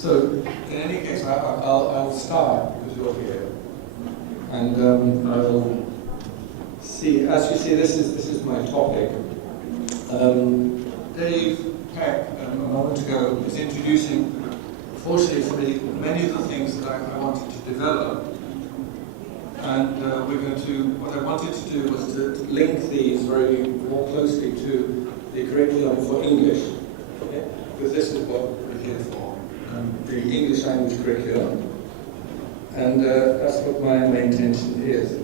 So, in any case, I'll start because you're here, and I'll see. As you see, this is my topic. Dave Peck, a moment ago, was introducing, fortunately, many of the things that I wanted to develop, and what I wanted to do was to link these very more closely to the curriculum for English, okay? Because this is what we're here for. The English language curriculum, and that's what my intention is.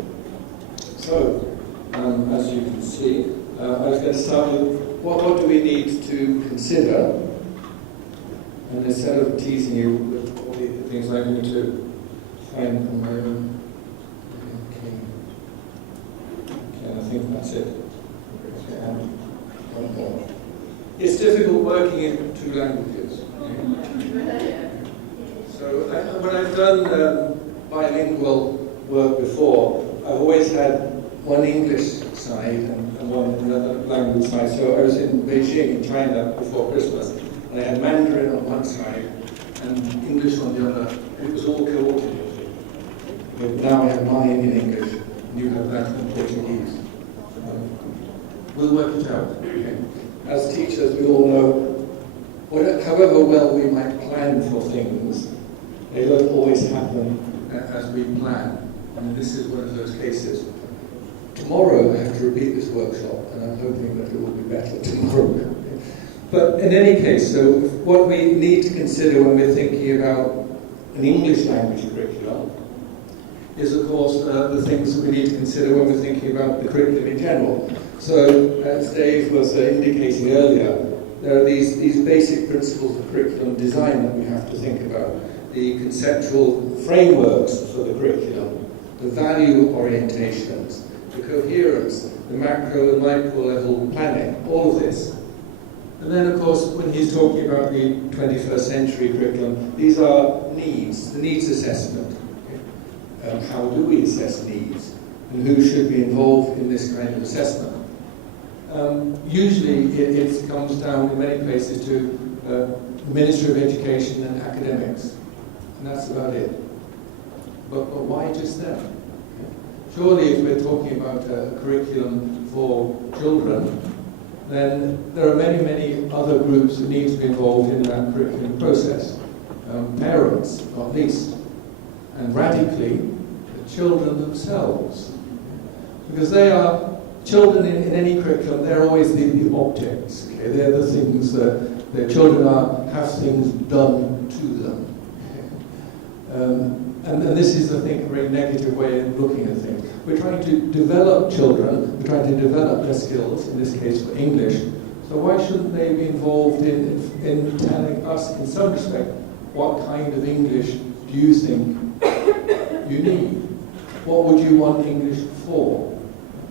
So, as you can see, I was going to start with what do we need to consider, and instead of teasing you with all the things I need to find on my own. Okay, I think that's it. Okay, one more. It's difficult working in two languages. So when I've done bilingual work before, I've always had one English side and one another language side. So I was in Beijing in China before Christmas, and I had Mandarin on one side and English on the other. It was all coordinated. But now I have mine in English, and you have that in Portuguese. We'll work it out. Okay? As teachers, we all know, however well we might plan for things, they don't always happen as we plan. And this is one of those cases. Tomorrow I have to repeat this workshop, and I'm hoping that it will be better tomorrow. But in any case, so what we need to consider when we're thinking about an English language curriculum is, of course, the things that we need to consider when we're thinking about the curriculum in general. So, as Dave was indicating earlier, there are these basic principles of curriculum design that we have to think about. The conceptual frameworks for the curriculum, the value orientations, the coherence, the macro and micro level planning, all of this. And then, of course, when he's talking about the 21st century curriculum, these are needs, the needs assessment. Okay? How do we assess needs? And who should be involved in this kind of assessment? Usually it comes down in many places to the Ministry of Education and academics. And that's about it. But why just them? Okay. Surely if we're talking about a curriculum for children, then there are many, many other groups that need to be involved in that curriculum process. Parents, not least. And radically, the children themselves. Because they are, children in any curriculum, they're always the objects. Okay? They're the things that the children have things done to them. Okay? And this is, I think, a very negative way of looking at things. We're trying to develop children, we're trying to develop their skills, in this case for English, so why shouldn't they be involved in telling us, in some respect, what kind of English do you think you need? What would you want English for?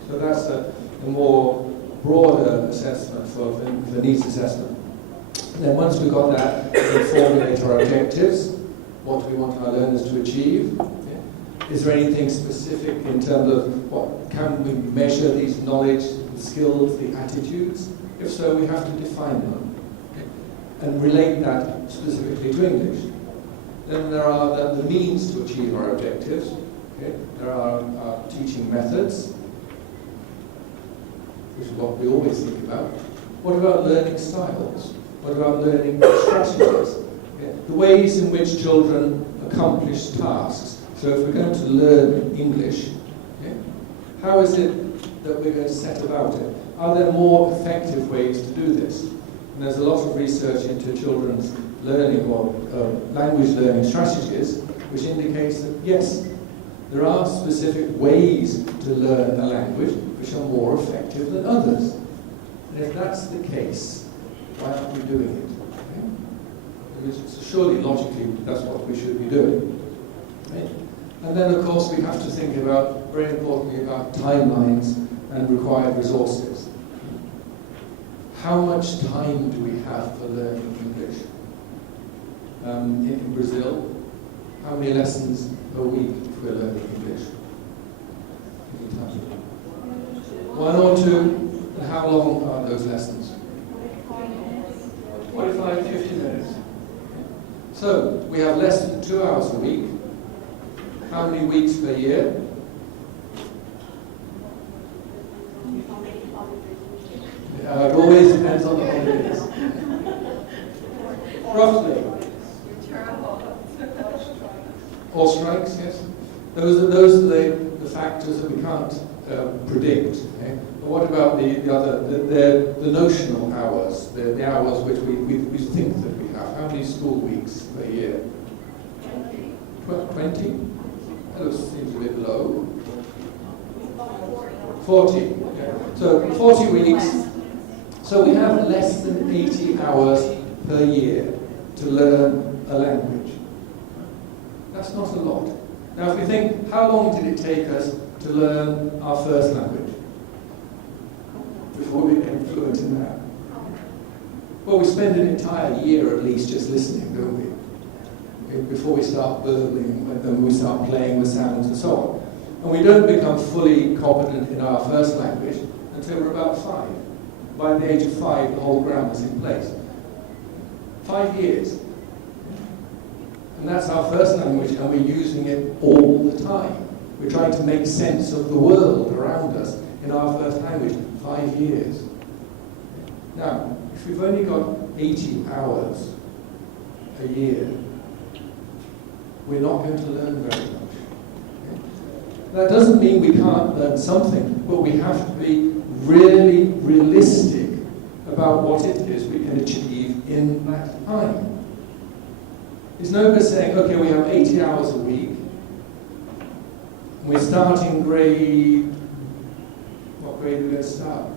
So that's a more broader assessment for the needs assessment. And then once we've got that, we formulate our objectives. What do we want our learners to achieve? Yeah. Is there anything specific in terms of what can we measure these knowledge, the skills, the attitudes? If so, we have to define them, okay, and relate that specifically to English. Then there are the means to achieve our objectives. Okay. There are our teaching methods, which is what we always think about. What about learning styles? What about learning strategies? Okay. The ways in which children accomplish tasks. So if we're going to learn English, okay, how is it that we're going to set about it? Are there more effective ways to do this? And there's a lot of research into children's learning or language learning strategies, which indicates that yes, there are specific ways to learn a language which are more effective than others. And if that's the case, why aren't we doing it? Surely, logically, that's what we should be doing. Right? And then, of course, we have to think about, very importantly, about timelines and required resources. How much time do we have for learning English? In Brazil, how many lessons per week for learning English? One or two? And how long are those lessons? 45, 50 minutes. So, we have less than 2 hours a week. How many weeks per year? It always depends on the holidays. Roughly. Or strikes, yes. Those are the factors that we can't predict. Okay? But what about the notional hours, the hours which we think that we have? How many school weeks per year? 20? That seems a bit low. 40. Okay. So 40 weeks. So we have less than 80 hours per year to learn a language. That's not a lot. Now if we think, how long did it take us to learn our first language? Before we became fluent in that? Well, we spend an entire year at least just listening, don't we? Okay, before we start burbling, then we start playing with sounds and so on. And we don't become fully competent in our first language until we're about 5. By the age of 5, the whole grammar's in place. 5 years. And that's our first language, and we're using it all the time. We're trying to make sense of the world around us in our first language. 5 years. Now, if we've only got 80 hours a year, we're not going to learn very much. Okay? That doesn't mean we can't learn something, but we have to be really realistic about what it is we can achieve in that time. It's no good saying, okay, we have 80 hours a week, and we're starting grade, what grade are we going to start?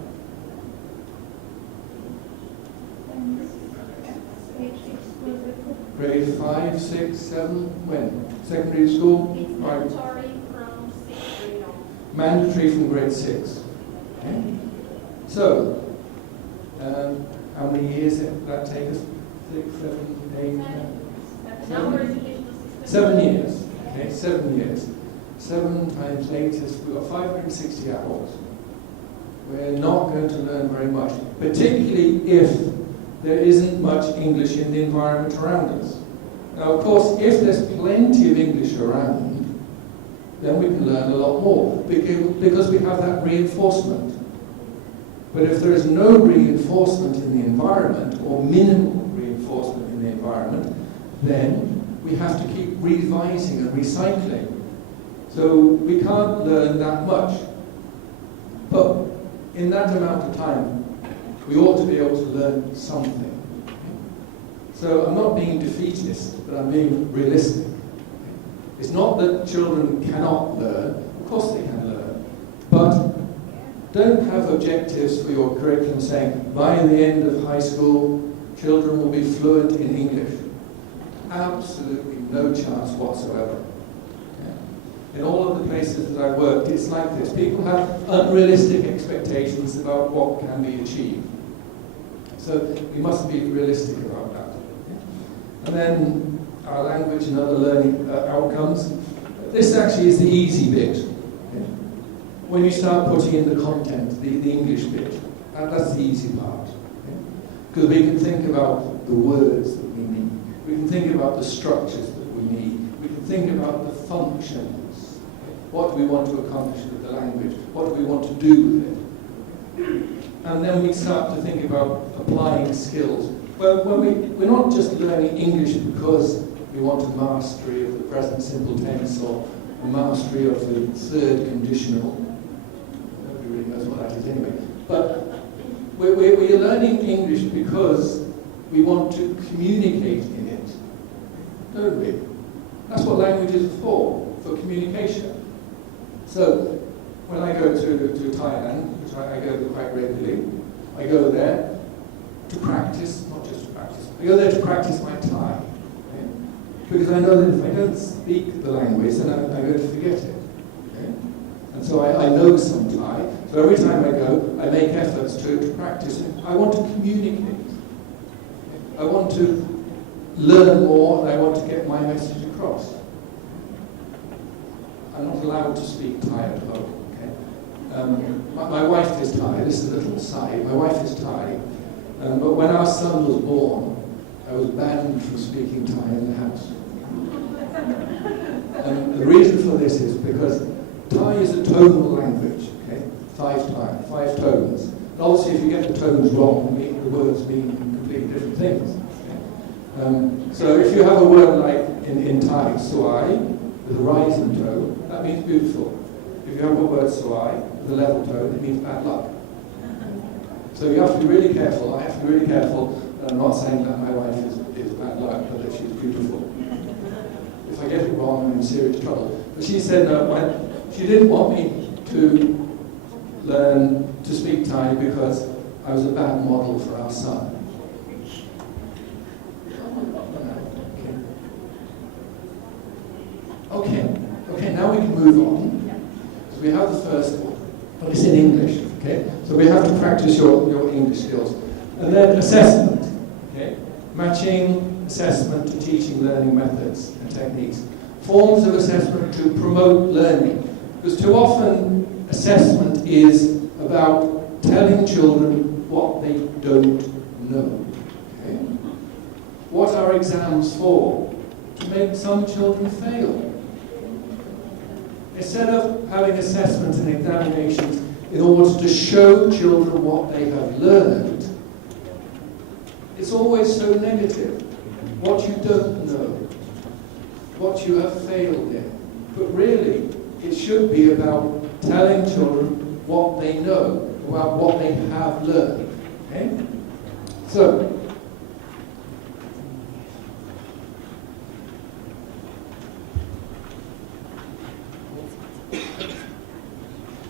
Grade 5, 6, 7, when? Secondary school? It's mandatory from 6th grade on. Mandatory from grade 6. Okay. So, how many years did that take us? 6, 7, 8, 9? 7 years. Okay, 7 years. 7 times 8 is, we've got 560 hours. We're not going to learn very much, particularly if there isn't much English in the environment around us. Now, of course, if there's plenty of English around, then we can learn a lot more, because we have that reinforcement. But if there is no reinforcement in the environment, or minimal reinforcement in the environment, then we have to keep revising and recycling. So we can't learn that much. But in that amount of time, we ought to be able to learn something. So I'm not being defeatist, but I'm being realistic. It's not that children cannot learn. Of course they can learn. But don't have objectives for your curriculum saying, by the end of high school, children will be fluent in English. Absolutely no chance whatsoever. In all of the places that I've worked, it's like this. People have unrealistic expectations about what can be achieved. So we must be realistic about that. And then our language and other learning outcomes. This actually is the easy bit. When you start putting in the content, the English bit, that's the easy part. Because we can think about the words that we need. We can think about the structures that we need. We can think about the functions. What do we want to accomplish with the language? What do we want to do with it? And then we start to think about applying skills. Well, we're not just learning English because we want a mastery of the present simple tense or a mastery of the third conditional. Nobody really knows what that is anyway. But we're learning English because we want to communicate in it, don't we? That's what languages are for communication. So when I go to Thailand, which I go there quite regularly, I go there to practice, not just to practice, I go there to practice my Thai. Okay? Because I know that if I don't speak the language, then I'm going to forget it. Okay? And so I know some Thai, so every time I go, I make efforts to practice. I want to communicate. Okay? I want to learn more, and I want to get my message across. I'm not allowed to speak Thai at home. My wife is Thai. This is a little side. My wife is Thai. But when our son was born, I was banned from speaking Thai in the house. And the reason for this is because Thai is a tonal language, okay? 5 tones. And obviously, if you get the tones wrong, the words mean completely different things. Okay? So if you have a word like in Thai, suai, with a rising tone, that means beautiful. If you have a word suai, with a level tone, it means bad luck. So you have to be really careful. I have to be really careful. I'm not saying that my wife is bad luck, but that she's beautiful. If I get it wrong, I'm in serious trouble. But she said no, she didn't want me to learn to speak Thai because I was a bad model for our son. Okay, now we can move on. So we have the first one, but it's in English, okay? So we have to practice your English skills. And then assessment, okay? Matching assessment to teaching learning methods and techniques. Forms of assessment to promote learning. Because too often, assessment is about telling children what they don't know. Okay? What are exams for? To make some children fail. Instead of having assessments and examinations in order to show children what they have learned, it's always so negative. What you don't know, what you have failed in. But really, it should be about telling children what they know, about what they have learned. Okay? So,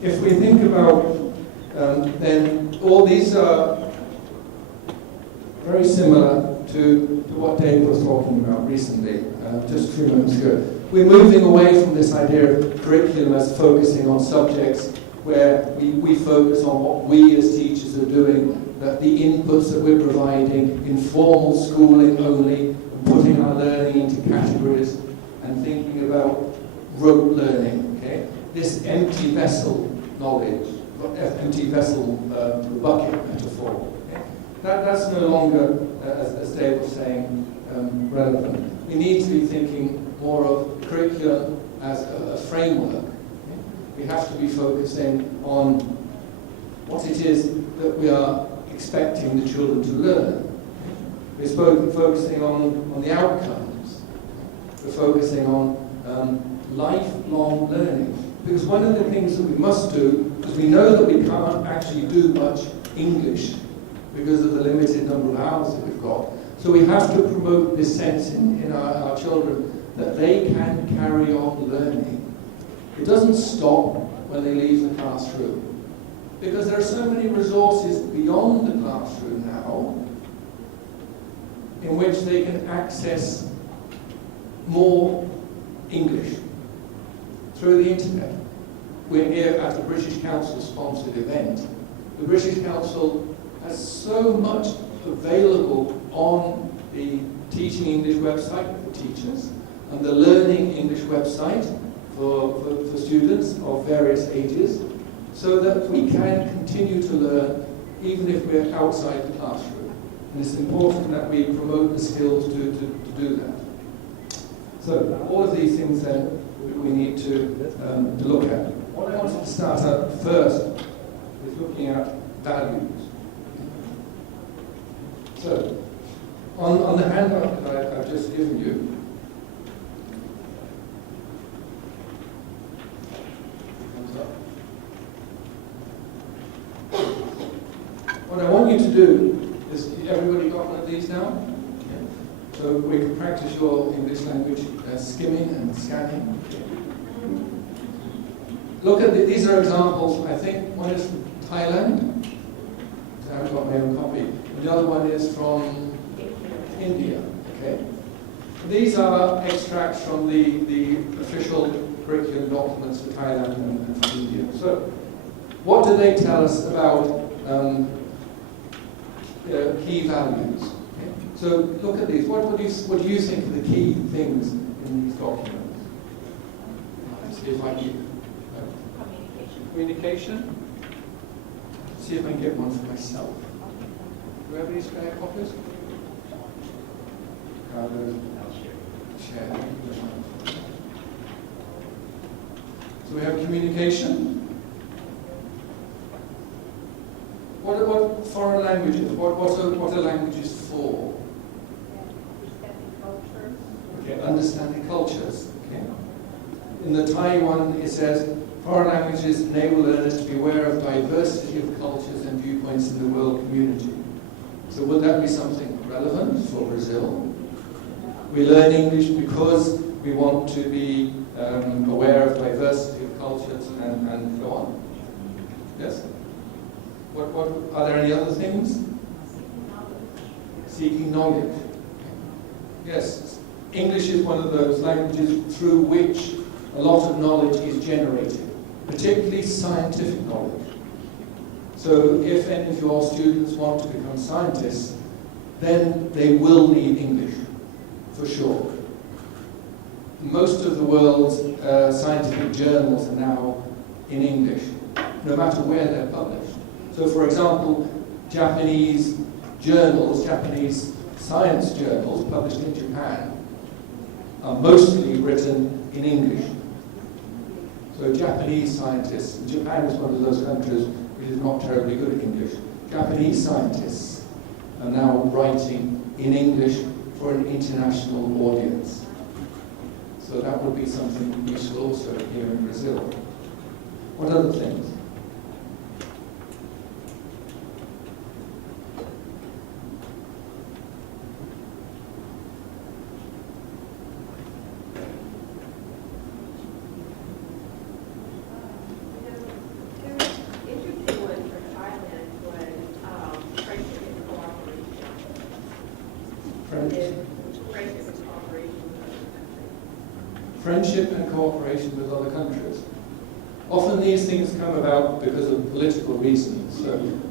if we think about, then all these are very similar to what Dave was talking about recently, just a few moments ago. We're moving away from this idea of curriculum as focusing on subjects where we focus on what we as teachers are doing, that the inputs that we're providing, informal schooling only, and putting our learning into categories and thinking about rote learning, okay? This empty vessel knowledge, empty vessel bucket metaphor. Okay? That's no longer, as Dave was saying, relevant. We need to be thinking more of curriculum as a framework. Okay? We have to be focusing on what it is that we are expecting the children to learn. We're focusing on the outcomes. We're focusing on lifelong learning. Because one of the things that we must do, because we know that we can't actually do much English because of the limited number of hours that we've got, so we have to promote this sense in our children that they can carry on learning. It doesn't stop when they leave the classroom. Because there are so many resources beyond the classroom now in which they can access more English through the internet. We're here at a British Council-sponsored event. The British Council has so much available on the Teaching English website for teachers and the Learning English website for students of various ages, so that we can continue to learn even if we're outside the classroom. And it's important that we promote the skills to do that. So all of these things then we need to look at. What I wanted to start out first is looking at values. So, on the handout that I've just given you, what I want you to do is, everybody got one of these now? Yeah. So we can practice your English language skimming and scanning. Look at these are examples. I think one is from Thailand. I haven't got my own copy. And the other one is from India. Okay. These are extracts from the official curriculum documents for Thailand and for India. So, what do they tell us about key values? Okay. So, look at these. What do you think are the key things in these documents? Let's see if I can. Communication. See if I can get one for myself. Do we have any spare copies? Ricardo. Share. So we have communication. What about foreign languages? What are languages for? Okay, understanding cultures. Okay. In the Thai one, it says, foreign languages enable learners to be aware of diversity of cultures and viewpoints in the world community. So would that be something relevant for Brazil? We learn English because we want to be aware of diversity of cultures and so on. Yes? What are there any other things? Seeking knowledge. Yes. English is one of those languages through which a lot of knowledge is generated, particularly scientific knowledge. So if any of your students want to become scientists, then they will need English, for sure. Most of the world's scientific journals are now in English, no matter where they're published. So for example, Japanese journals, Japanese science journals published in Japan are mostly written in English. So Japanese scientists, Japan is one of those countries which is not terribly good at English. Japanese scientists are now writing in English for an international audience. So that would be something useful also here in Brazil. What other things? Friendship and cooperation with other countries. Often these things come about because of political reasons.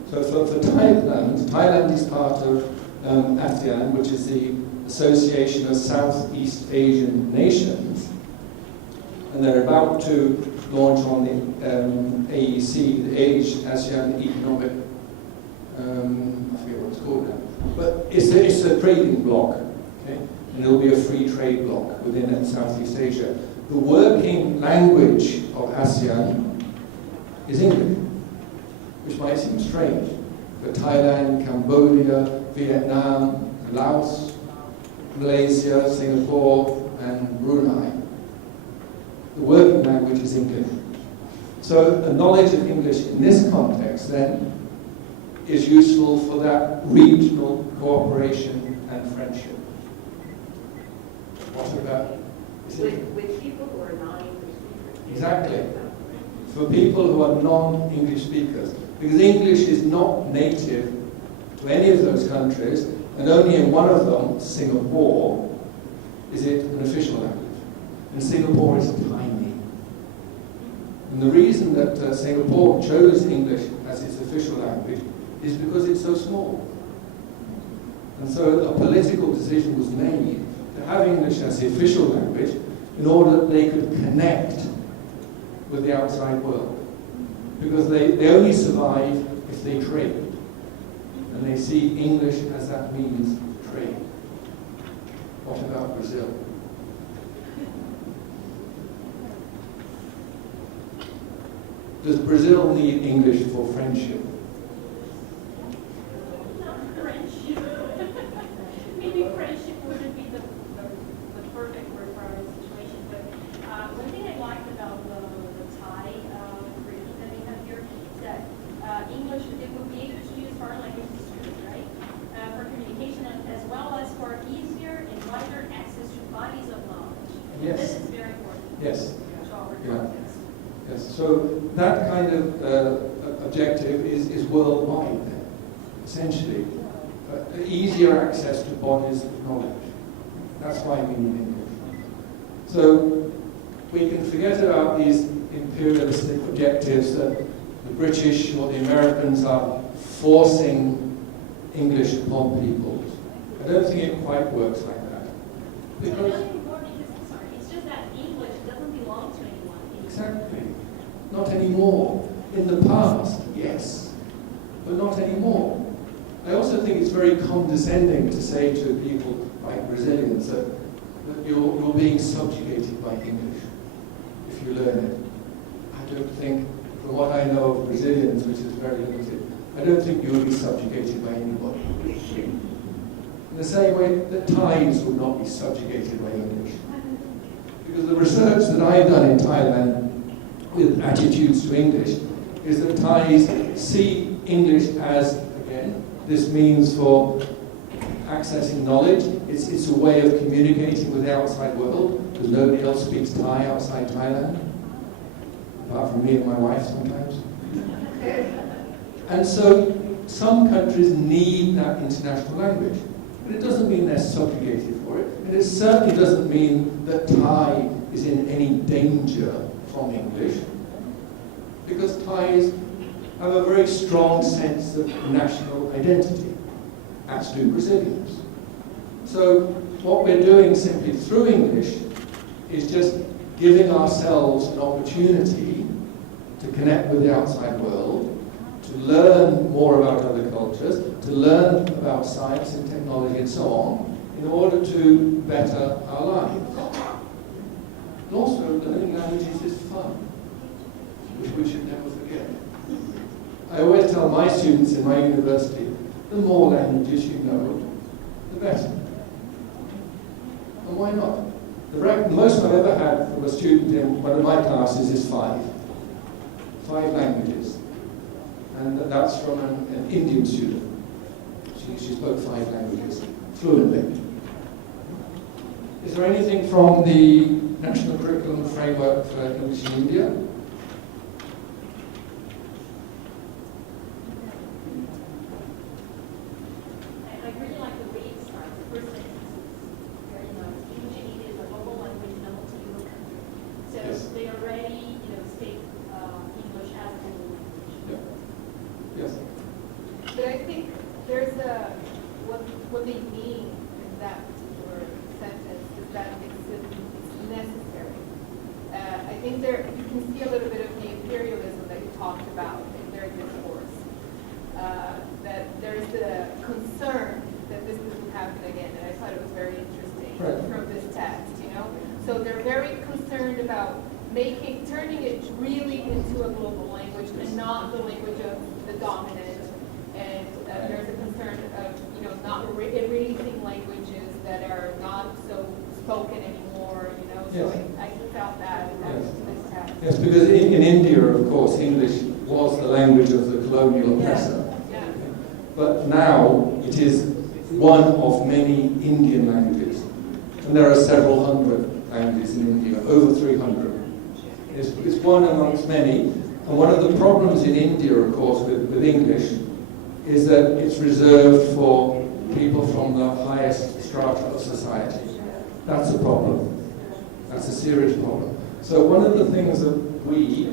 So for Thailand is part of ASEAN, which is the Association of Southeast Asian Nations, and they're about to launch on the AEC, the ASEAN Economic, I forget what it's called now, but it's a trading bloc. And it will be a free trade bloc within Southeast Asia. The working language of ASEAN is English, which might seem strange. But Thailand, Cambodia, Vietnam, Laos, Malaysia, Singapore, and Brunei, the working language is English. So a knowledge of English in this context then is useful for that regional cooperation and friendship. What about? With people who are non-English speakers. Exactly. For people who are non-English speakers. Because English is not native to any of those countries, and only in one of them, Singapore, is it an official language. And Singapore is tiny. And the reason that Singapore chose English as its official language is because it's so small. And so a political decision was made to have English as the official language in order that they could connect with the outside world. Because they only survive if they trade. And they see English as that means of trade. What about Brazil? Does Brazil need English for friendship? Maybe friendship wouldn't be the perfect word for our situation, but one thing I liked about the Thai curriculum that we have here is that English, it would be able to use foreign language students, right? For communication as well as for easier and wider access to bodies of knowledge. Yes. This is very important. Yes. To our Yeah. context. Yes. So that kind of objective is worldwide then, essentially. Easier access to bodies of knowledge. That's why we need English. So we can forget about these imperialistic objectives that the British or the Americans are forcing English upon people. I don't think it quite works like that. Because It's just that English doesn't belong to anyone. exactly. Not anymore. In the past, yes, but not anymore. I also think it's very condescending to say to people, like Brazilians, that you're being subjugated by English if you learn it. I don't think, from what I know of Brazilians, which is very limited, I don't think you will be subjugated by anybody. In the same way that Thais would not be subjugated by English. Because the research that I've done in Thailand with attitudes to English is that Thais see English as, again, this means for accessing knowledge. It's a way of communicating with the outside world, because nobody else speaks Thai outside Thailand, apart from me and my wife sometimes. And so some countries need that international language. But it doesn't mean they're subjugated for it. And it certainly doesn't mean that Thai is in any danger from English. Because Thais have a very strong sense of national identity, as do Brazilians. So what we're doing simply through English is just giving ourselves an opportunity to connect with the outside world, to learn more about other cultures, to learn about science and technology and so on, in order to better our lives. And also, learning languages is fun, which we should never forget. I always tell my students in my university, the more languages you know, the better. And why not? The most I've ever had from a student in one of my classes is 5. 5 languages. And that's from an Indian student. She spoke 5 languages fluently. Is there anything from the National Curriculum Framework for English in India? I really like the way it starts. The first sentence is very nice. English in India is a local language known to your country. So Yes. they already, state English as a local language. Yeah. Yes. But I think there's what they mean in that particular sentence is that it's necessary. I think you can see a little bit of the imperialism that you talked about in their discourse. That there's the concern that this doesn't happen again, and I thought it was very interesting from this text, So they're very concerned about turning it really into a global language and not the language of the dominant. And there's a concern of, not erasing languages that are not so spoken anymore, Yes. So I felt that this text. Yes, because in India, of course, English was the language of the colonial oppressor. Yeah. But now it is one of many Indian languages. And there are several hundred languages in India, over 300. It's one amongst many. And one of the problems in India, of course, with English is that it's reserved for people from the highest strata of society. That's a problem. That's a serious problem. So one of the things that we,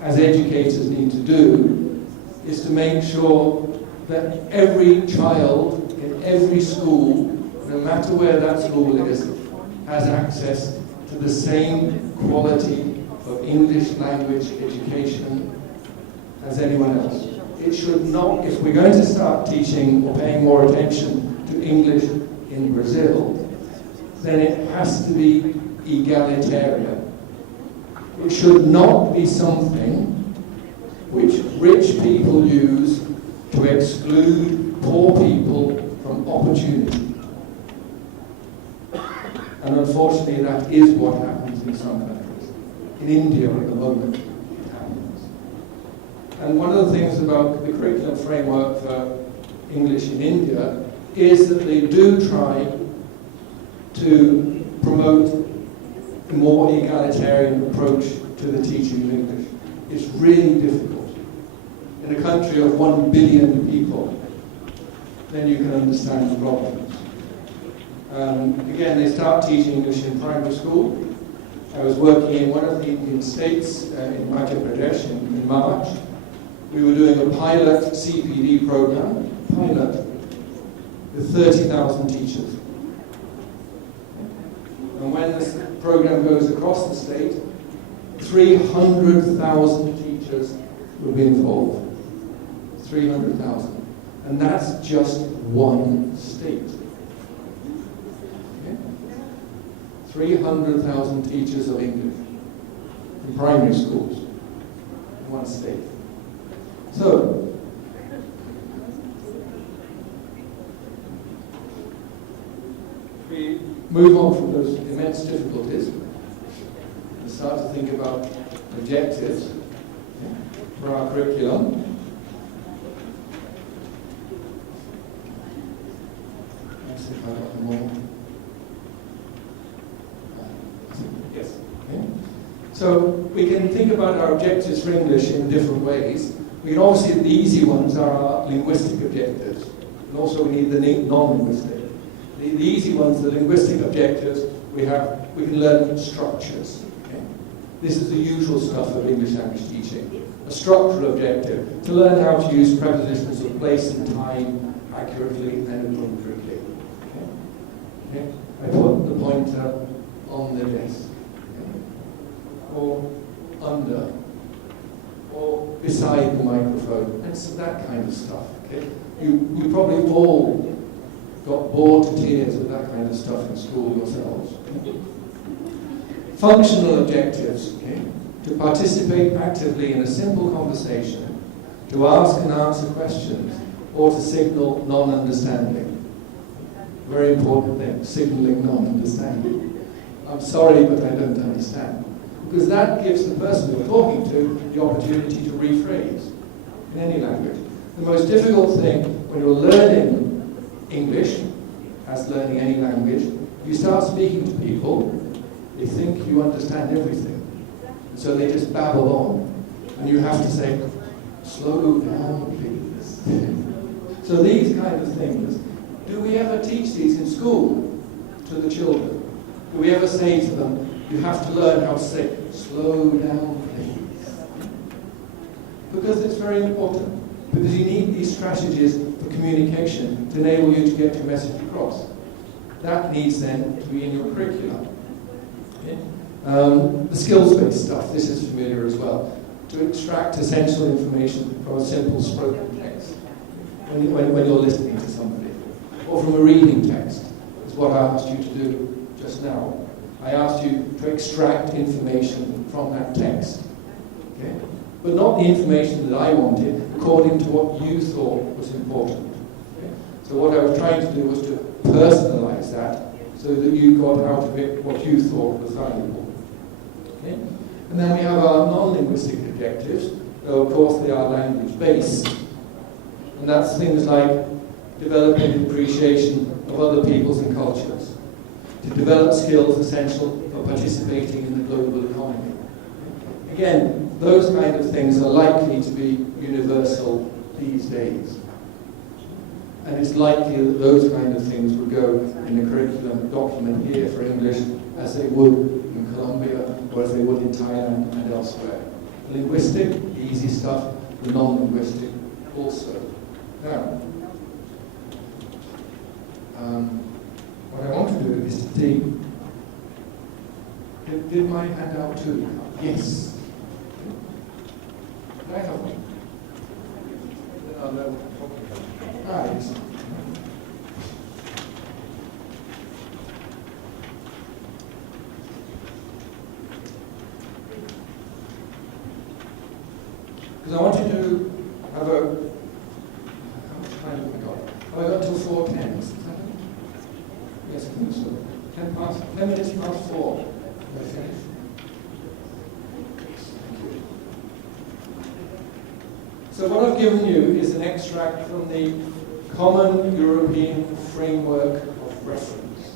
as educators, need to do is to make sure that every child in every school, no matter where that school is, has access to the same quality of English language education as anyone else. It should not, if we're going to start teaching or paying more attention to English in Brazil, then it has to be egalitarian. It should not be something which rich people use to exclude poor people from opportunity. And unfortunately, that is what happens in some countries. In India at the moment, it happens. And one of the things about the curriculum framework for English in India is that they do try to promote a more egalitarian approach to the teaching of English. It's really difficult. In a country of 1 billion people, then you can understand the problems. Again, they start teaching English in primary school. I was working in one of the Indian states in Madhya Pradesh in March. We were doing a pilot CPD program, with 30,000 teachers. And when this program goes across the state, 300,000 teachers will be involved. 300,000. And that's just one state. 300,000 teachers of English in primary schools in one state. So, we move on from those immense difficulties and start to think about objectives for our curriculum. Let's see if I got them all. Yes. Okay. So we can think about our objectives for English in different ways. We can obviously, the easy ones are our linguistic objectives, and also we need the non-linguistic. The easy ones, the linguistic objectives, we can learn structures. Okay? This is the usual stuff of English language teaching. A structural objective, to learn how to use prepositions of place and time accurately and appropriately. Okay? Okay? I put the pointer on the desk. Or under, or beside the microphone, and so that kind of stuff. Okay? You probably all got bored to tears with that kind of stuff in school yourselves. Okay? Functional objectives, okay? To participate actively in a simple conversation, to ask and answer questions, or to signal non-understanding. Very important thing, signaling non-understanding. I'm sorry, but I don't understand. Because that gives the person you're talking to the opportunity to rephrase in any language. The most difficult thing when you're learning English, as learning any language, you start speaking to people, they think you understand everything. And so they just babble on. And you have to say, slow down, please. So these kind of things, do we ever teach these in school to the children? Do we ever say to them, you have to learn how to say, slow down, please? Because it's very important. Because you need these strategies for communication to enable you to get your message across. That needs then to be in your curriculum. Okay? The skills-based stuff, this is familiar as well. To extract essential information from a simple spoken text when you're listening to somebody. Or from a reading text, is what I asked you to do just now. I asked you to extract information from that text. Okay? But not the information that I wanted, according to what you thought was important. Okay? So what I was trying to do was to personalize that so that you got out of it what you thought was valuable. Okay? And then we have our non-linguistic objectives. So of course they are language-based. And that's things like developing appreciation of other peoples and cultures. To develop skills essential for participating in the global economy. Again, those kind of things are likely to be universal these days. And it's likely that those kind of things would go in the curriculum document here for English as they would in Colombia or as they would in Thailand and elsewhere. The linguistic, the easy stuff, the non-linguistic also. Now, what I want to do is to see, did my handout too? Yes. Did I have one? Yes. Because I want you to have a, how much time have we got? Have I got till 4:10? Yes, I think so. 10 minutes past 4. I finish. Thank you. So what I've given you is an extract from the Common European Framework of Reference.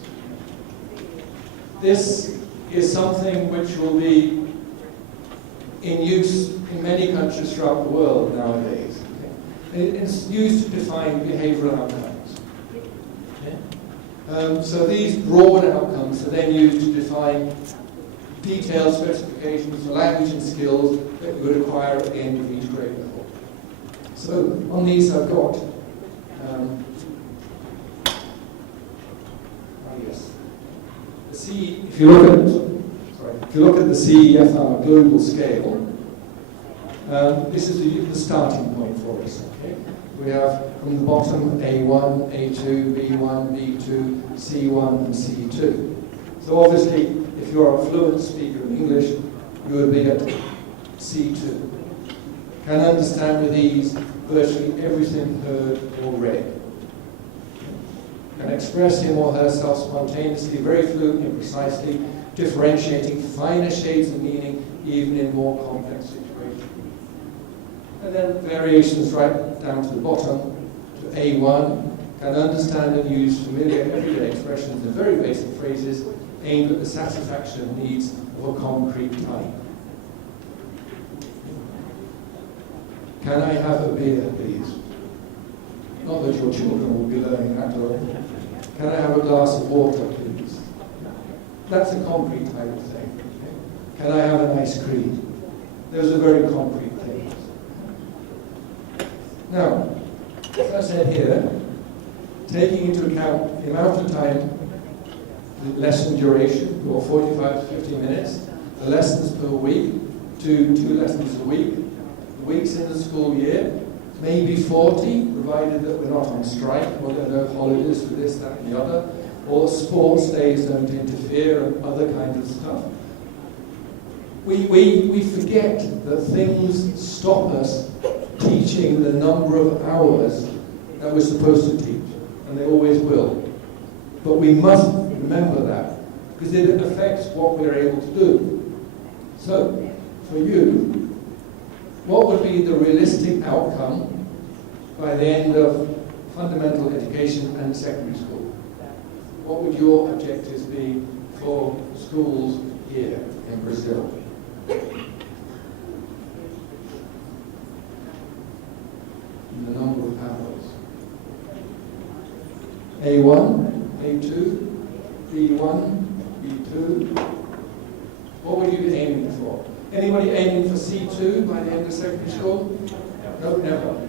This is something which will be in use in many countries throughout the world nowadays. Okay? It's used to define behavioral outcomes. So these broad outcomes are then used to define detailed specifications for language and skills that you would acquire at the end of each grade level. So on these I've got, if you look at the CEFR global scale, this is the starting point for us. Okay? We have from the bottom A1, A2, B1, B2, C1 and C2. So obviously, if you're a fluent speaker of English, you would be at C2. Can understand with ease virtually everything heard or read. Can express him or herself spontaneously, very fluently and precisely, differentiating finer shades of meaning even in more complex situations. And then variations right down to the bottom, to A1, can understand and use familiar everyday expressions and very basic phrases aimed at the satisfaction of needs of a concrete type. Can I have a beer, please? Not that your children will be learning that, or can I have a glass of water, please? That's a concrete type of thing. Can I have an ice cream? Those are very concrete things. Now, as I said here, taking into account the amount of time, the lesson duration, or 45 to 50 minutes, the lessons per week, two lessons a week, the weeks in the school year, maybe 40, provided that we're not on strike, or there are no holidays for this, that, and the other, or sports days don't interfere, and other kinds of stuff. We forget that things stop us teaching the number of hours that we're supposed to teach, and they always will. But we must remember that, because it affects what we're able to do. So, for you, what would be the realistic outcome by the end of fundamental education and secondary school? What would your objectives be for schools here in Brazil? The number of hours. A1, A2, B1, B2. What would you be aiming for? Anybody aiming for C2 by the end of secondary school? No, never.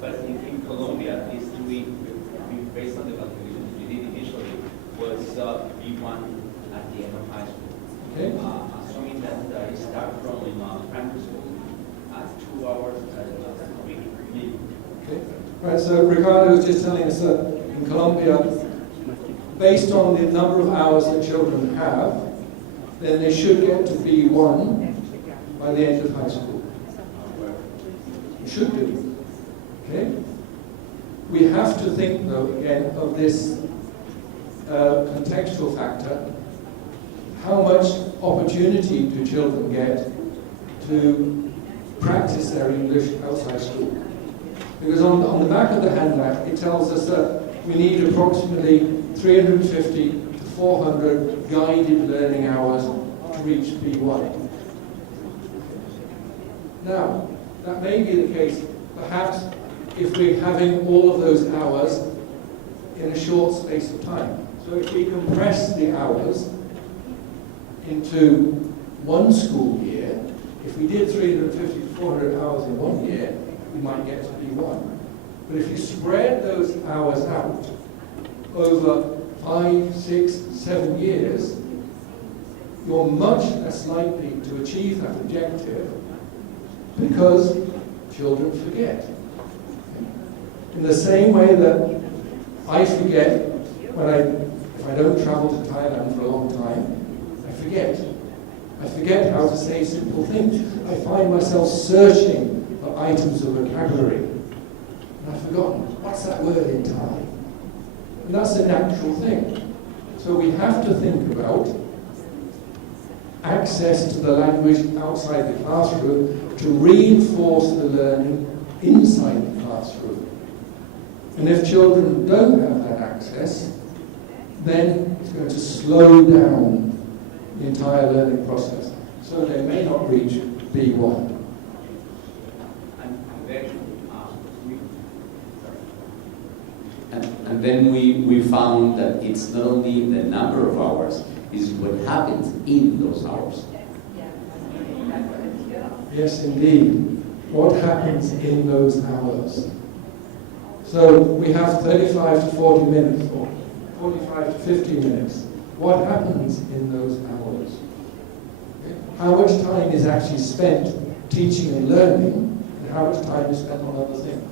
But in Colombia, at least based on the calculations we did initially, was B1 at the end of high school. Okay. Assuming that you start from primary school at 2 hours a week. Okay. Right, so Ricardo was just telling us that in Colombia, based on the number of hours that children have, then they should get to B1 by the end of high school. It should be. Okay? We have to think, though, again, of this contextual factor. How much opportunity do children get to practice their English outside school? Because on the back of the handout, it tells us that we need approximately 350 to 400 guided learning hours to reach B1. Now, that may be the case, perhaps, if we're having all of those hours in a short space of time. So if we compress the hours into one school year, if we did 350 to 400 hours in 1 year, we might get to B1. But if you spread those hours out over 5, 6, 7 years, you're much less likely to achieve that objective because children forget. In the same way that I forget if I don't travel to Thailand for a long time, I forget. I forget how to say simple things. I find myself searching for items of vocabulary. And I've forgotten, what's that word in Thai? And that's a natural thing. So we have to think about access to the language outside the classroom to reinforce the learning inside the classroom. And if children don't have that access, then it's going to slow down the entire learning process. So they may not reach B1. And then we found that it's not only the number of hours, it's what happens in those hours. Yes, indeed. What happens in those hours? So we have 35 to 40 minutes, or 45 to 50 minutes. What happens in those hours? How much time is actually spent teaching and learning, and how much time is spent on other things?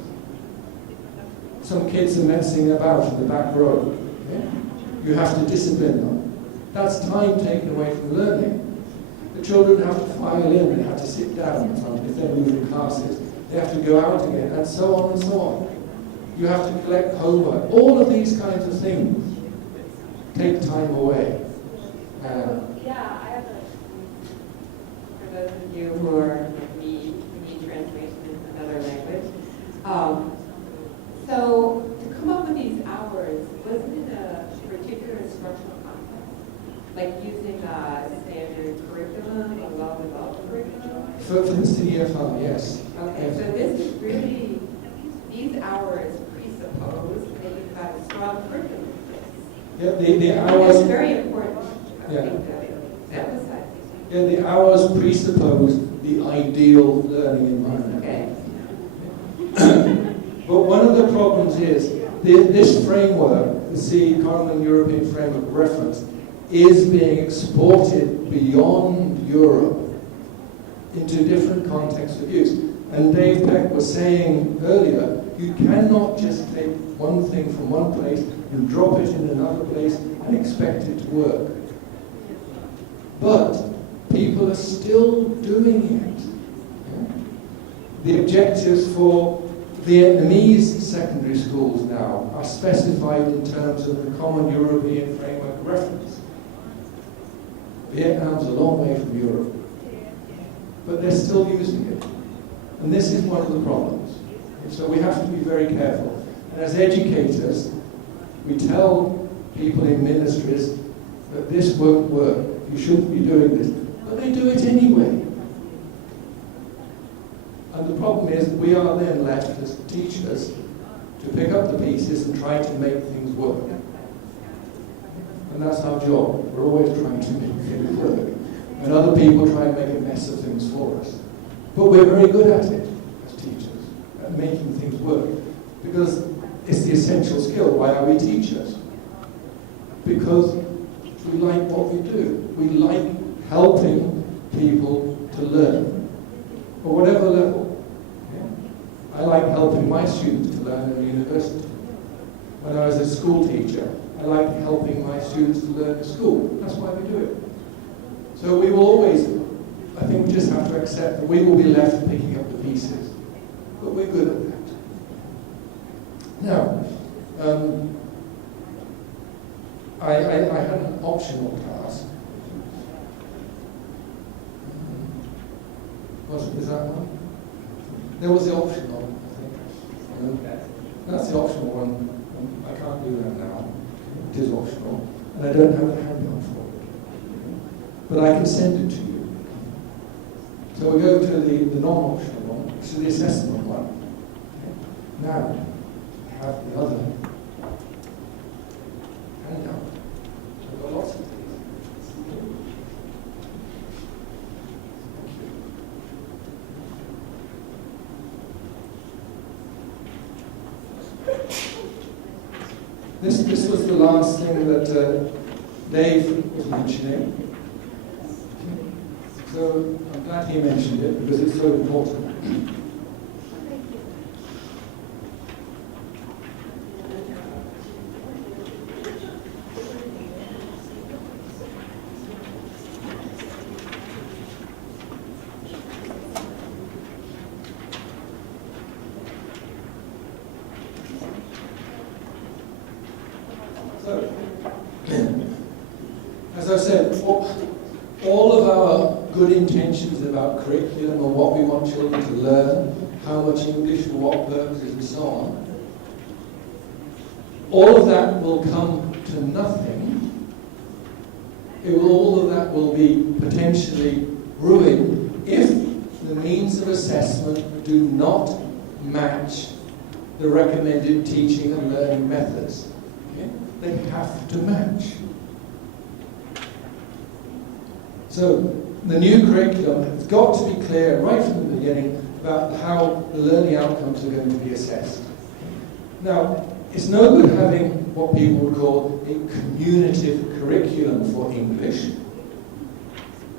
Some kids are messing about in the back row. Okay? You have to discipline them. That's time taken away from learning. The children have to file in, they have to sit down in front if they're moving classes. They have to go out again, and so on and so on. You have to collect homework. All of these kinds of things take time away. Yeah, I have a... For those of you who are like me, who need translation in another language. So to come up with these hours, was it in a particular instructional context? Like using a standard curriculum, a well-developed curriculum? For the CFR, yes. Okay, Yes. so this is really, these hours presuppose that you've got a strong curriculum. Yeah, the That's hours. very important. I Yeah. think that emphasizes. Yeah, the hours presuppose the ideal learning environment. Okay. But one of the problems is this framework, the Common European Framework of Reference, is being exported beyond Europe into different contexts of use. And Dave Peck was saying earlier, you cannot just take one thing from one place and drop it in another place and expect it to work. But people are still doing it. The objectives for Vietnamese secondary schools now are specified in terms of the Common European Framework of Reference. Vietnam's a long way from Europe, but they're still using it. And this is one of the problems. So we have to be very careful. And as educators, we tell people in ministries that this won't work, you shouldn't be doing this, but they do it anyway. And the problem is we are then left as teachers to pick up the pieces and try to make things work. And that's our job. We're always trying to make things work. And other people try and make a mess of things for us. But we're very good at it as teachers, at making things work. Because it's the essential skill. Why are we teachers? Because we like what we do. We like helping people to learn, at whatever level. I like helping my students to learn in university. When I was a school teacher, I liked helping my students to learn in school. That's why we do it. So we will always, I think we just have to accept that we will be left picking up the pieces. But we're good at that. Now, I had an optional class. Is that one? There was the optional, I think. That's the optional one. I can't do that now. It is optional. And I don't have a handout for it. But I can send it to you. So we go to the non-optional one, which is the assessment one. Now, we have the other handout. I've got lots of these. This was the last thing that Dave was mentioning. So I'm glad he mentioned it because it's so important. So, as I said, all of our good intentions about curriculum and what we want children to learn, how much English for what purposes and so on, all of that will come to nothing. All of that will be potentially ruined if the means of assessment do not match the recommended teaching and learning methods. Okay? They have to match. So the new curriculum has got to be clear right from the beginning about how the learning outcomes are going to be assessed. Now, it's no good having what people would call a communicative curriculum for English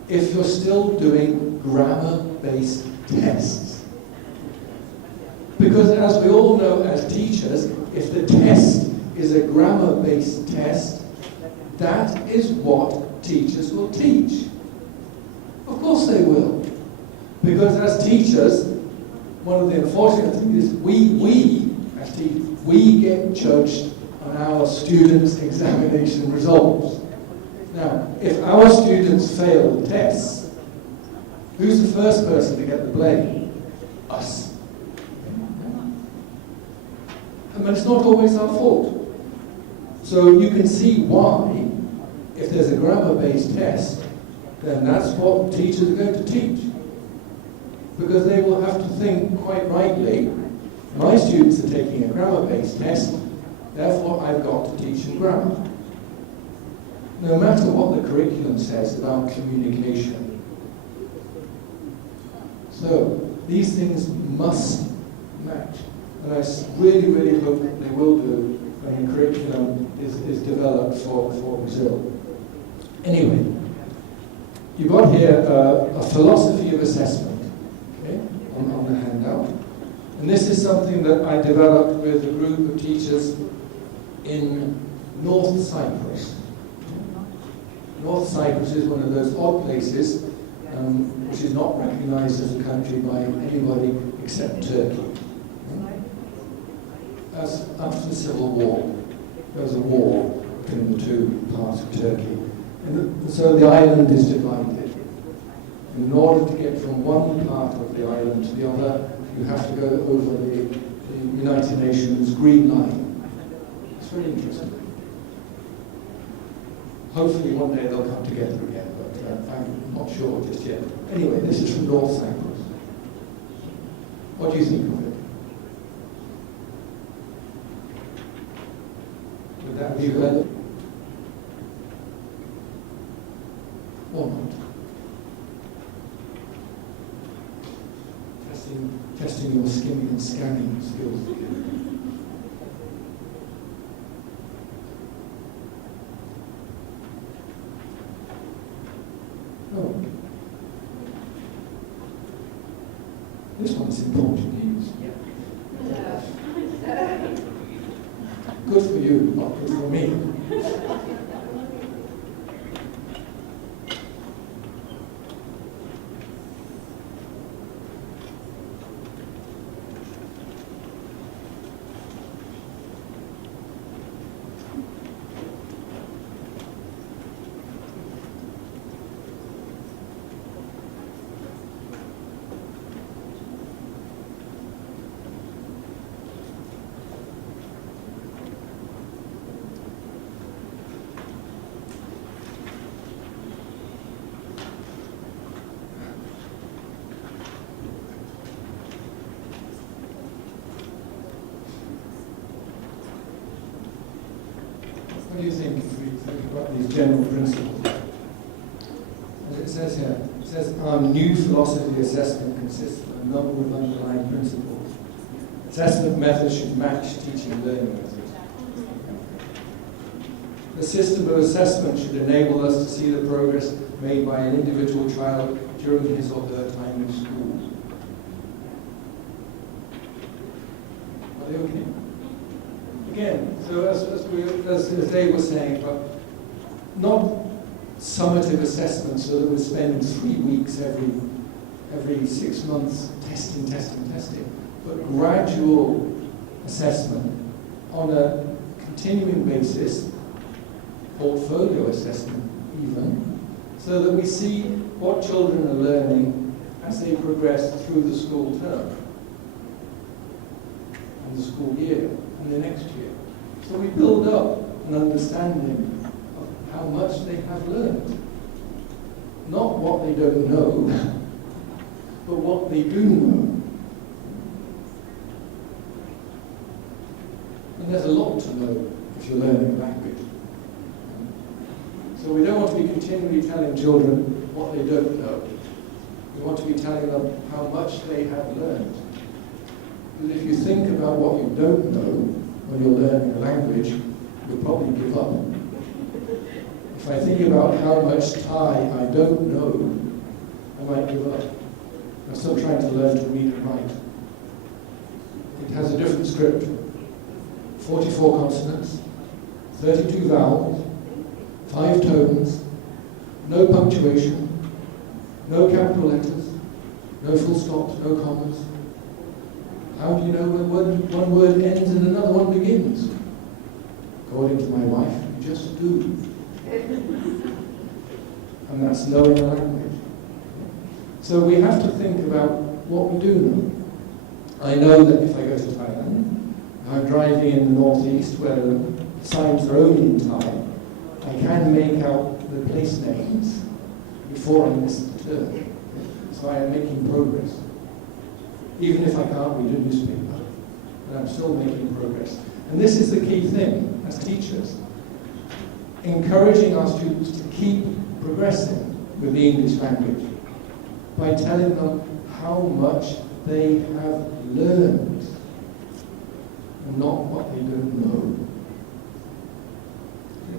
if you're still doing grammar-based tests. Because as we all know as teachers, if the test is a grammar-based test, that is what teachers will teach. Of course they will. Because as teachers, one of the unfortunate things is we get judged on our students' examination results. Now, if our students fail the tests, who's the first person to get the blame? Us. And it's not always our fault. So you can see why, if there's a grammar-based test, then that's what teachers are going to teach. Because they will have to think quite rightly, my students are taking a grammar-based test, therefore I've got to teach them grammar. No matter what the curriculum says about communication. So, these things must match. And I really, really hope that they will do when the curriculum is developed for Brazil. Anyway, you've got here a philosophy of assessment, okay, on the handout. And this is something that I developed with a group of teachers in North Cyprus. North Cyprus is one of those odd places which is not recognized as a country by anybody except Turkey. As after the Civil War, there was a war between the two parts of Turkey. And so the island is divided. And in order to get from one part of the island to the other, you have to go over the United Nations Green Line. It's very interesting. Hopefully one day they'll come together again, but I'm not sure just yet. Anyway, this is from North Cyprus. What do you think of it? Would that be relevant? Or not? Testing your skimming and scanning skills. Oh. This one's in Portuguese. Good for you, not good for me. What do you think if we think about these general principles? As it says here, it says our new philosophy assessment consists of a number of underlying principles. Assessment methods should match teaching and learning methods. The system of assessment should enable us to see the progress made by an individual child during his or her time in school. Are they okay? Again, so as Dave was saying, but not summative assessment so that we spend 3 weeks every 6 months testing, but gradual assessment on a continuing basis, portfolio assessment even, so that we see what children are learning as they progress through the school term and the school year and the next year. So we build up an understanding of how much they have learned. Not what they don't know, but what they do know. And there's a lot to know if you're learning language. So we don't want to be continually telling children what they don't know. We want to be telling them how much they have learned. Because if you think about what you don't know when you're learning a language, you'll probably give up. If I think about how much Thai I don't know, I might give up. I'm still trying to learn to read and write. It has a different script. 44 consonants, 32 vowels, 5 tones, no punctuation, no capital letters, no full stops, no commas. How do you know when one word ends and another one begins? According to my wife, you just do. And that's knowing the language. So we have to think about what we do know. I know that if I go to Thailand, if I'm driving in the northeast where the signs are only in Thai, I can make out the place names before I miss the turn. So I am making progress. Even if I can't read a newspaper, but I'm still making progress. And this is the key thing as teachers, encouraging our students to keep progressing with the English language by telling them how much they have learned and not what they don't know.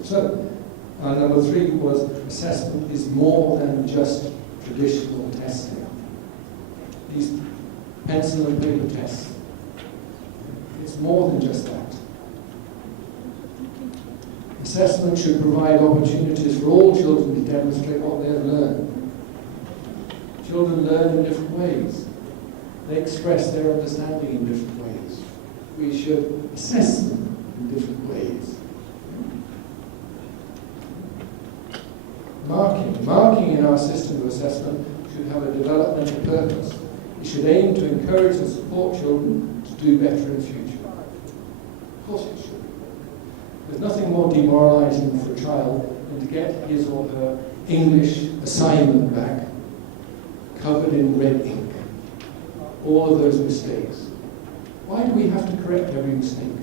So, number 3 was assessment is more than just traditional testing. These pencil and paper tests, it's more than just that. Assessment should provide opportunities for all children to demonstrate what they have learned. Children learn in different ways. They express their understanding in different ways. We should assess them in different ways. Marking in our system of assessment should have a developmental purpose. It should aim to encourage and support children to do better in the future. Of course it should. There's nothing more demoralizing for a child than to get his or her English assignment back covered in red ink. All of those mistakes. Why do we have to correct every mistake?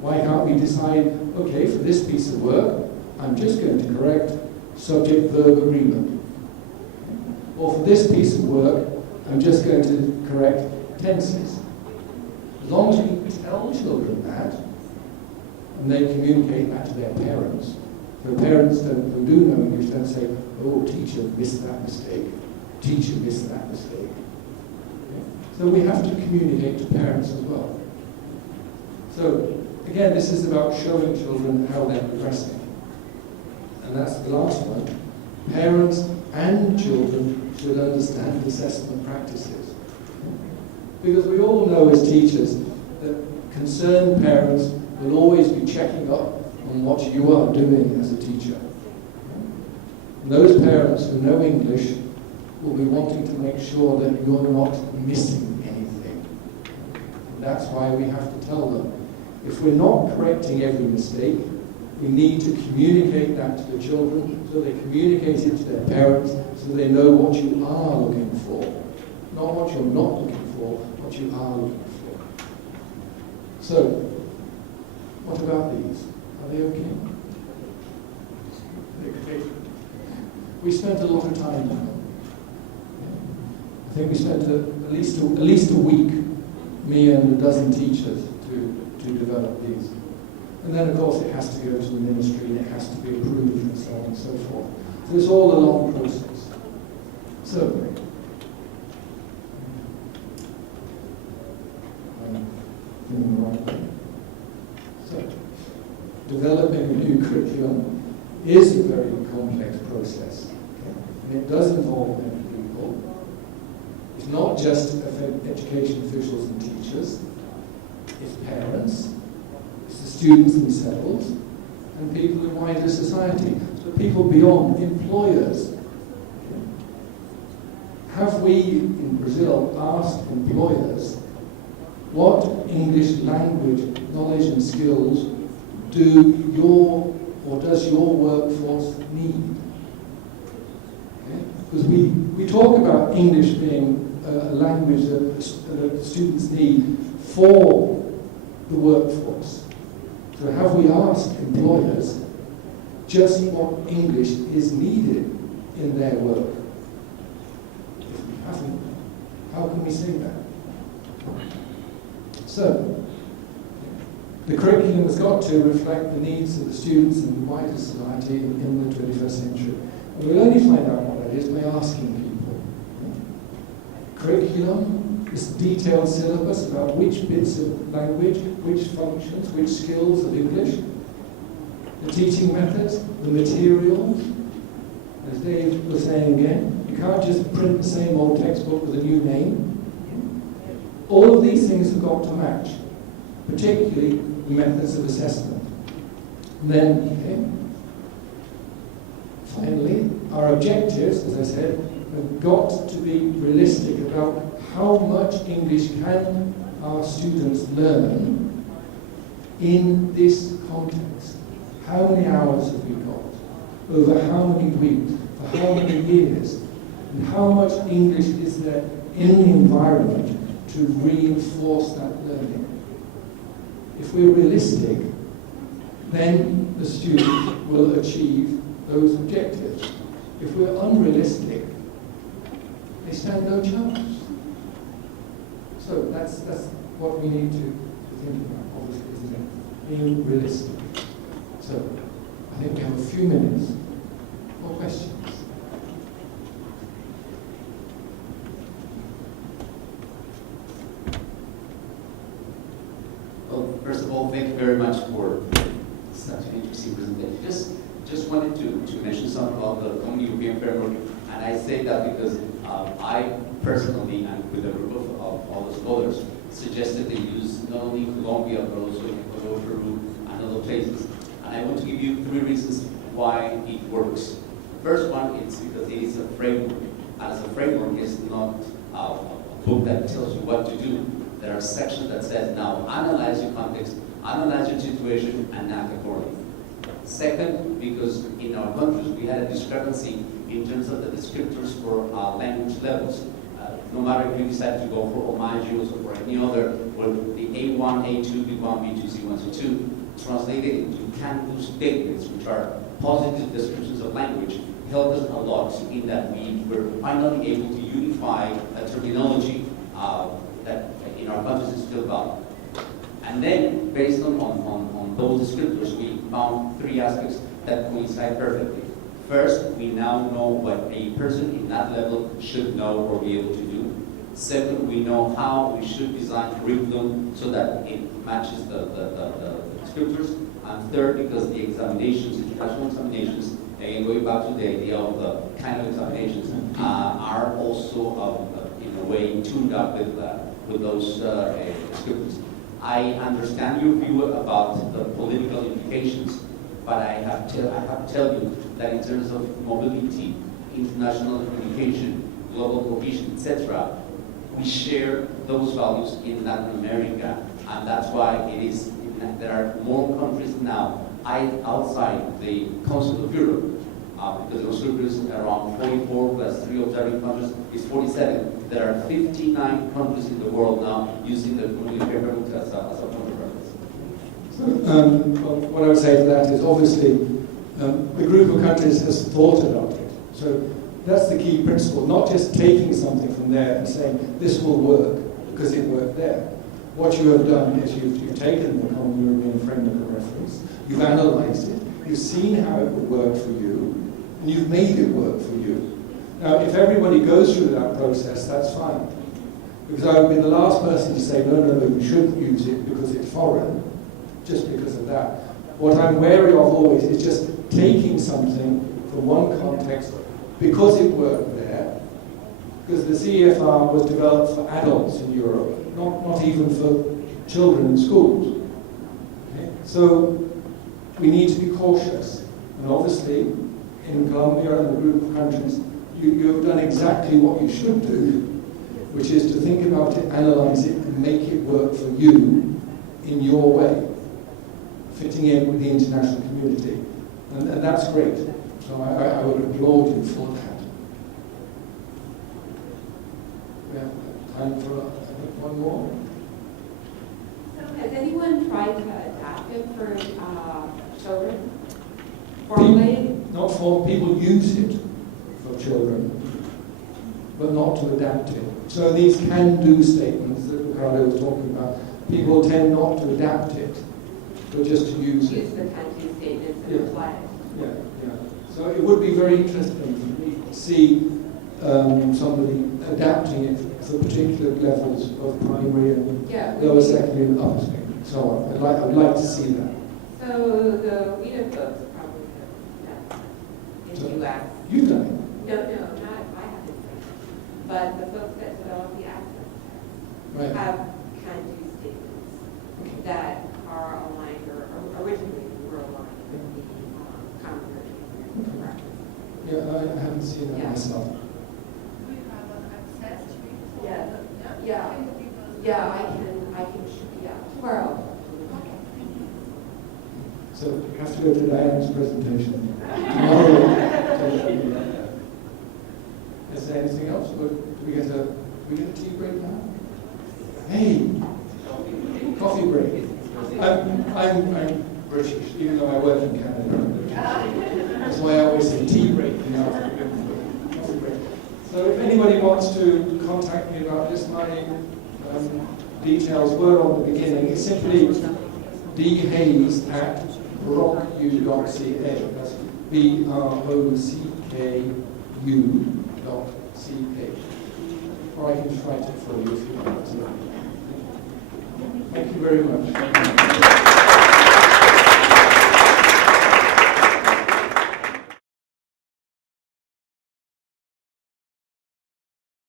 Why can't we decide, okay, for this piece of work, I'm just going to correct subject-verb agreement. Or for this piece of work, I'm just going to correct tenses. As long as we tell children that, and they communicate that to their parents, so parents who do know English don't say, oh, teacher missed that mistake, teacher missed that mistake. Okay? So we have to communicate to parents as well. So, again, this is about showing children how they're progressing. And that's the last one. Parents and children should understand assessment practices. Because we all know as teachers that concerned parents will always be checking up on what you are doing as a teacher. And those parents who know English will be wanting to make sure that you're not missing anything. And that's why we have to tell them, if we're not correcting every mistake, we need to communicate that to the children, so they communicate it to their parents, so they know what you are looking for. Not what you're not looking for, what you are looking for. So, what about these? Are they okay? Okay. We spent a lot of time on them. I think we spent at least a week, me and a dozen teachers, to develop these. And then, of course, it has to go to the ministry, and it has to be approved, and so on and so forth. So it's all a long process. So, developing a new curriculum is a very complex process. Okay? And it does involve many people. It's not just education officials and teachers. It's parents. It's the students themselves, and people in wider society. So people beyond employers. Have we in Brazil asked employers what English language knowledge and skills does your workforce need? Okay? Because we talk about English being a language that students need for the workforce. So have we asked employers just what English is needed in their work? If we haven't, how can we say that? So, the curriculum has got to reflect the needs of the students and the wider society in the 21st century. And we'll only find out what that is by asking people. Curriculum is detailed syllabus about which bits of language, which functions, which skills of English. The teaching methods, the materials, as Dave was saying again, you can't just print the same old textbook with a new name. All of these things have got to match, particularly the methods of assessment. And then, finally, our objectives, as I said, have got to be realistic about how much English can our students learn in this context. How many hours have we got? Over how many weeks? For how many years? And how much English is there in the environment to reinforce that learning? If we're realistic, then the student will achieve those objectives. If we're unrealistic, they stand no chance. So that's what we need to think about, obviously, isn't it? Being realistic. So I think we have a few minutes for questions. Well, first of all, thank you very much for such an interesting presentation. Just wanted to mention something about the Common European Framework, and I say that because I personally, and with a group of all the scholars, suggested they use not only Colombia, but also Ecuador, Peru, and other places. And I want to give you 3 reasons why it works. The first one is because it is a framework. As a framework, it's not a book that tells you what to do. There are sections that says, now analyze your context, analyze your situation, and act accordingly. Second, because in our countries we had a discrepancy in terms of the descriptors for language levels. No matter if you decide to go for homagios or for any other, well, the A1, A2, B1, B2, C1, C2, translated into can-do statements, which are positive descriptions of language, helped us a lot in that we were finally able to unify a terminology that in our countries is still valid. And then, based on those descriptors, we found 3 aspects that coincide perfectly. First, we now know what a person in that level should know or be able to do. Second, we know how we should design curriculum so that it matches the descriptors. And third, because the examinations, international examinations, again going back to the idea of the kind of examinations, are also in a way tuned up with those descriptors. I understand your view about the political implications, but I have to tell you that in terms of mobility, international communication, global cohesion, etc., we share those values in Latin America, and that's why it is there are more countries now outside the Council of Europe, because the Council of Europe is around 44 plus 3 observing countries is 47. There are 59 countries in the world now using the Community Framework as a point of reference. So, well, what I would say to that is obviously the group of countries has thought about it. So that's the key principle, not just taking something from there and saying this will work because it worked there. What you have done is you've taken the Common European Framework of Reference, you've analysed it, you've seen how it would work for you, and you've made it work for you. Now, if everybody goes through that process, that's fine. Because I would be the last person to say, no, you shouldn't use it because it's foreign, just because of that. What I'm wary of always is just taking something from one context because it worked there, because the CEFR was developed for adults in Europe, not even for children in schools. Okay? So we need to be cautious. And obviously, in Colombia and the group of countries, you have done exactly what you should do, which is to think about it, analyze it, and make it work for you in your way, fitting in with the international community. And that's great. So I would applaud you for that. We have time for one more. So has anyone tried to adapt it for children? Formulated? Not for people use it for children, but not to adapt it. So these can-do statements that Ricardo was talking about, people tend not to adapt it, but just to use it. Use the can-do statements and apply it. Yeah. So it would be very interesting for me to see somebody adapting it for particular levels of primary and lower secondary and upper secondary, so on. I would like to see that. So the Weta folks probably have done it in the U.S. You've done it. No, not I haven't. But the folks that develop the access test Right. have can-do statements that are aligned or originally were aligned with the common curriculum practice. Yeah, I haven't seen that Yeah. myself. We have access to it. Yeah. Yeah, I can, tomorrow. So you have to go to Diane's presentation. Tomorrow. Is there anything else? Or do we get a tea break now? Hey, coffee break. I'm British, even though I work in Canada. That's why I always say tea break. Coffee break. So if anybody wants to contact me about this, my details were on the beginning. It's simply dhayes@brocu.ca. That's BROCKU.ca. Or I can write it for you if you want to. Thank you very much.